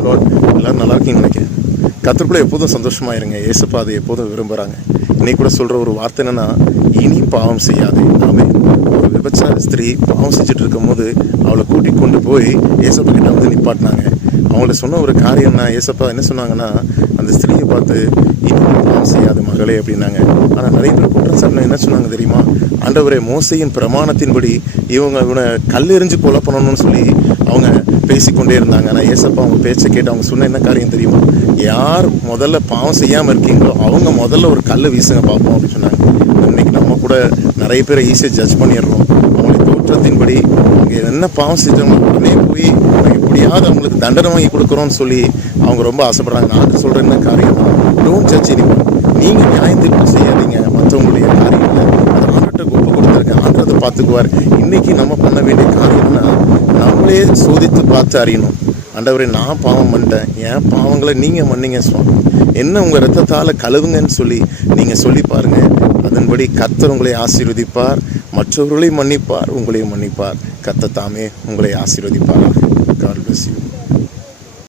எல்லோரும் நல்லா இருக்கீங்கன்னு நினைக்கிறேன். கர்த்தருக்குள்ள எப்போதும் சந்தோஷமாக இருங்க. ஏசப்பா அதை எப்போதும் விரும்புகிறாங்க. இன்னைக்கு கூட சொல்கிற ஒரு வார்த்தை என்னென்னா, இனி பாவம் செய்யாதே. ஆமென். ஒரு விபச்சார ஸ்திரீ பாவம் செஞ்சுட்டு இருக்கும் போது அவளை கூட்டிக் கொண்டு போய் ஏசப்பா கிட்ட வந்து நிப்பாட்டினாங்க. அவங்கள சொன்ன ஒரு காரியம்னா, ஏசப்பா என்ன சொன்னாங்கன்னா, அந்த ஸ்திரீயை பார்த்து இனி பாவம் செய்யாது மகளே அப்படின்னாங்க. ஆனால் நிறைய பேர் குற்றச்சாட்டு என்ன சொன்னாங்க தெரியுமா? ஆண்டவரே, மோசையின் பிரமாணத்தின்படி இவனை கல் எறிஞ்சு கொலை பண்ணணும்னு சொல்லி அவங்க பேசிக்கொண்டே இருந்தாங்க. ஆனால் ஏசப்பா அவங்க பேச்சை கேட்டு அவங்க சொன்ன என்ன காரியம் தெரியுமா? யார் முதல்ல பாவம் செய்யாமல் இருக்கீங்களோ அவங்க முதல்ல ஒரு கல் வீசுங்க பார்ப்போம் அப்படின்னு சொன்னாங்க. இன்னைக்கு நம்ம கூட நிறைய பேரை ஈஸியாக ஜட்ஜ் பண்ணிடுறோம். அவங்களுக்கு தோற்றத்தின்படி அவங்க என்ன பாவம் செஞ்சவங்க உடனே போய் எப்படியாவது அவங்களுக்கு தண்டனை வாங்கி கொடுக்குறோன்னு சொல்லி அவங்க ரொம்ப ஆசைப்படுறாங்க. நான் சொல்கிற என்ன காரியம், டோன்ட் ஜட்ஜ் எனிவன். நீங்கள் நியாயம் தீர்ப்பு செய்யாதீங்க மற்றவங்களுடைய காரியங்களை. அது ஆண்டர்கிட்ட ஒப்பு கொடுத்துருக்கேன். ஆண்டத்தை பார்த்துக்குவார். இன்றைக்கி நம்ம பண்ண வேண்டிய காரியம்னா, நம்மளே சோதித்து பார்த்து அறியணும். ஆண்டவரே, நான் பாவம் பண்ணிட்டேன், என் பாவங்களை நீங்கள் மன்னிங்க சுவாமி, என்ன உங்கள் ரத்தத்தால் கழுவுங்கன்னு சொல்லி நீங்கள் சொல்லி பாருங்கள். அதன்படி கர்த்தர் உங்களை ஆசீர்வதிப்பார், மற்றவர்களையும் மன்னிப்பார், உங்களையும் மன்னிப்பார். கர்த்தர் தாமே உங்களை ஆசீர்வதிப்பார். God bless you.